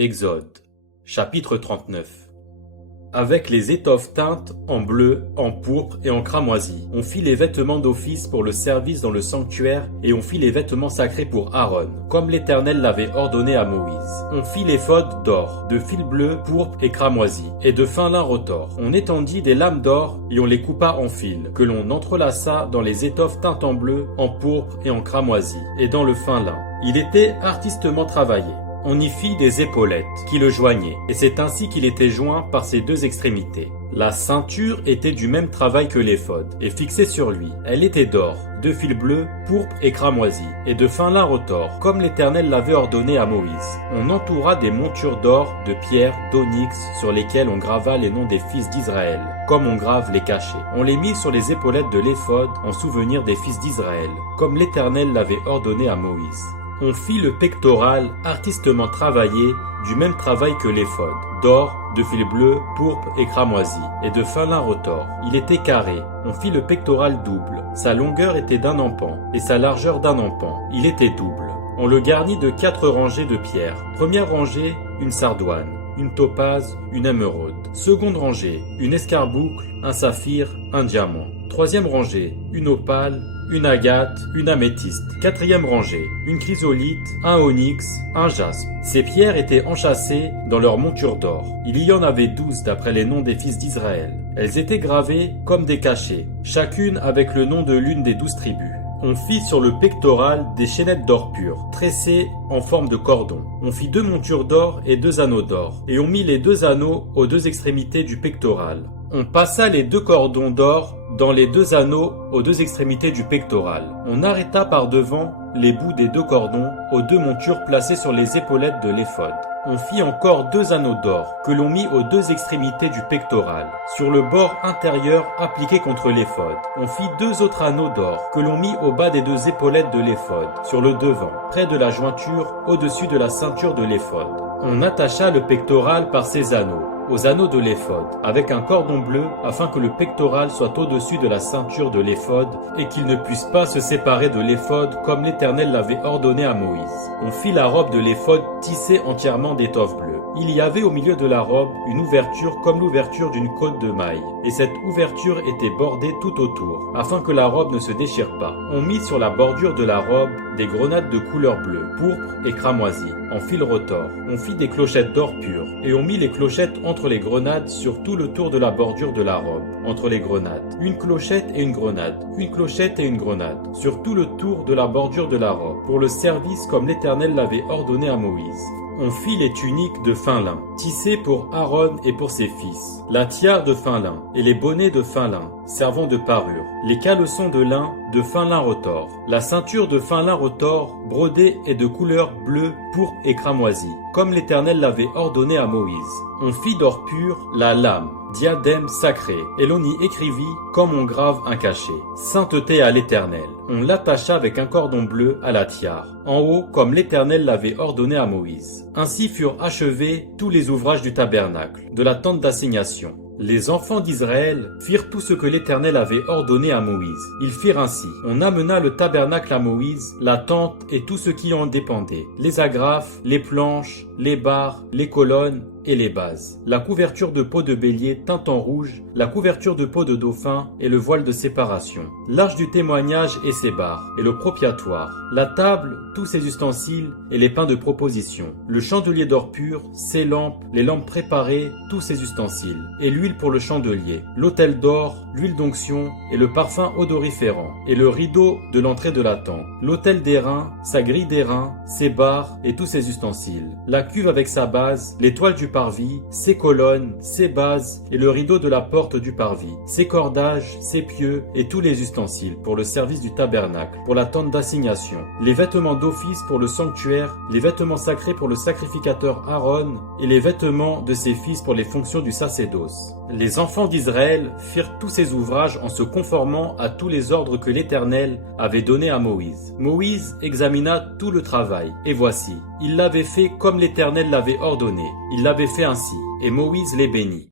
Exode, chapitre 39. Avec les étoffes teintes en bleu, en pourpre et en cramoisi, on fit les vêtements d'office pour le service dans le sanctuaire et on fit les vêtements sacrés pour Aaron, comme l'Éternel l'avait ordonné à Moïse. On fit l'éphod d'or, de fil bleu, pourpre et cramoisi, et de fin lin retors. On étendit des lames d'or et on les coupa en fils, que l'on entrelaça dans les étoffes teintes en bleu, en pourpre et en cramoisi, et dans le fin lin. Il était artistement travaillé. On y fit des épaulettes qui le joignaient, et c'est ainsi qu'il était joint par ses deux extrémités. La ceinture était du même travail que l'éphod, et fixée sur lui. Elle était d'or, de fil bleu, pourpre et cramoisi, et de fin lin retors, comme l'Éternel l'avait ordonné à Moïse. On entoura des montures d'or, de pierre, d'onyx, sur lesquelles on grava les noms des fils d'Israël, comme on grave les cachets. On les mit sur les épaulettes de l'éphod, en souvenir des fils d'Israël, comme l'Éternel l'avait ordonné à Moïse. On fit le pectoral artistement travaillé, du même travail que l'éphod, d'or, de fil bleu, pourpre et cramoisi, et de fin lin retors. Il était carré. On fit le pectoral double. Sa longueur était d'un empan, et sa largeur d'un empan. Il était double. On le garnit de 4 rangées de pierres. Première rangée, une sardoine, une topaze, une émeraude. Seconde rangée, une escarboucle, un saphir, un diamant. Troisième rangée, une opale, une agate, une améthyste. Quatrième rangée, une chrysolite, un onyx, un jaspe. Ces pierres étaient enchâssées dans leur monture d'or. Il y en avait 12 d'après les noms des fils d'Israël. Elles étaient gravées comme des cachets, chacune avec le nom de l'une des 12 tribus. On fit sur le pectoral des chaînettes d'or pur, tressées en forme de cordon. On fit 2 montures d'or et 2 anneaux d'or, et on mit les 2 anneaux aux 2 extrémités du pectoral. On passa les 2 cordons d'or dans les 2 anneaux aux 2 extrémités du pectoral. On arrêta par devant les bouts des 2 cordons aux 2 montures placées sur les épaulettes de l'éphod. On fit encore 2 anneaux d'or que l'on mit aux 2 extrémités du pectoral, sur le bord intérieur appliqué contre l'éphod. On fit 2 autres anneaux d'or que l'on mit au bas des 2 épaulettes de l'éphod, sur le devant, près de la jointure, au-dessus de la ceinture de l'éphod. On attacha le pectoral par ces anneaux aux anneaux de l'éphod, avec un cordon bleu, afin que le pectoral soit au-dessus de la ceinture de l'éphod, et qu'il ne puisse pas se séparer de l'éphod comme l'Éternel l'avait ordonné à Moïse. On fit la robe de l'éphod tissée entièrement d'étoffe bleue. Il y avait au milieu de la robe une ouverture comme l'ouverture d'une côte de maille, et cette ouverture était bordée tout autour, afin que la robe ne se déchire pas. On mit sur la bordure de la robe des grenades de couleur bleue, pourpre et cramoisi, en fil retors. On fit des clochettes d'or pur, et on mit les clochettes entre les grenades sur tout le tour de la bordure de la robe, entre les grenades. Une clochette et une grenade, une clochette et une grenade, sur tout le tour de la bordure de la robe, pour le service comme l'Éternel l'avait ordonné à Moïse. On fit les tuniques de fin lin, tissées pour Aaron et pour ses fils, la tiare de fin lin et les bonnets de fin lin, servant de parure, les caleçons de lin de fin lin retors, la ceinture de fin lin retors brodée et de couleur bleue, pourpre et cramoisi, comme l'Éternel l'avait ordonné à Moïse. On fit d'or pur la lame, diadème sacré, et l'on y écrivit comme on grave un cachet, sainteté à l'Éternel. On l'attacha avec un cordon bleu à la tiare, en haut comme l'Éternel l'avait ordonné à Moïse. Ainsi furent achevés tous les ouvrages du tabernacle, de la tente d'assignation. Les enfants d'Israël firent tout ce que l'Éternel avait ordonné à Moïse. Ils firent ainsi. On amena le tabernacle à Moïse, la tente et tout ce qui en dépendait, les agrafes, les planches, les barres, les colonnes et les bases, la couverture de peau de bélier teinte en rouge, la couverture de peau de dauphin et le voile de séparation, l'arche du témoignage et ses barres, et le propiatoire, la table, tous ses ustensiles et les pains de proposition, le chandelier d'or pur, ses lampes, les lampes préparées, tous ses ustensiles, et l'huile pour le chandelier, l'autel d'or, l'huile d'onction et le parfum odoriférant, et le rideau de l'entrée de la tente, l'autel d'airain, sa grille d'airain, ses barres et tous ses ustensiles, la cuve avec sa base, les toiles du parvis, ses colonnes, ses bases et le rideau de la porte du parvis, ses cordages, ses pieux et tous les ustensiles pour le service du tabernacle, pour la tente d'assignation, les vêtements d'office pour le sanctuaire, les vêtements sacrés pour le sacrificateur Aaron et les vêtements de ses fils pour les fonctions du sacerdoce. Les enfants d'Israël firent tous ces ouvrages en se conformant à tous les ordres que l'Éternel avait donnés à Moïse. Moïse examina tout le travail, et voici, il l'avait fait comme l'Éternel l'avait ordonné. Il l'avait fait ainsi, et Moïse les bénit.